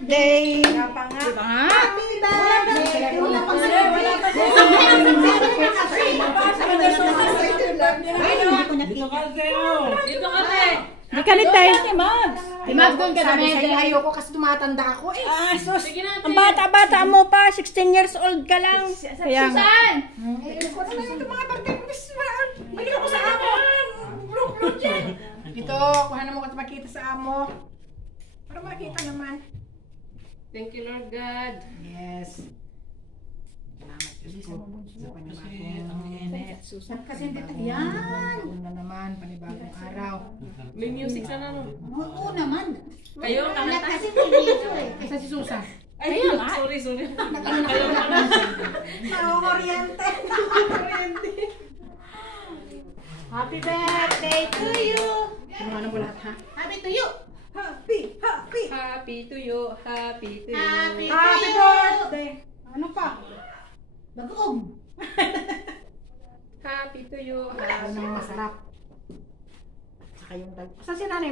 Day. Wala pa nga. Happy birthday. Wala pa nga. Dito kasi. Di ka nitay. Timag doon ka Sabi namin. sa'yo, ayoko kasi tumatanda ako eh. Ah, sus. Ang bata-bata mo pa, 16 years old ka lang. Kaya nga. Susan! Ko naman ito mga birthday ko. Balik ako sa amo. Blue dyan. Dito, kuha mo ka makita sa amo. Para makita naman. Thank you, Lord God. Yes. Salamat Diyos ko. Sa panibagong Susan kasi dito yan. panibagong na naman, panibagong araw. May music sana no? Oo naman. Kayo, Wala kakanta. kasi dito eh. Isa si Susan. Ay, sorry. Kayo naman. Nauoriente. Happy birthday to you. Ano mo lahat ha? Happy to you. Happy, happy. Happy to you. Happy to you. Happy Happy birthday. Ano pa? Bagoong. Happy to you. Ano nang masarap? Saka yung Saan si nanay?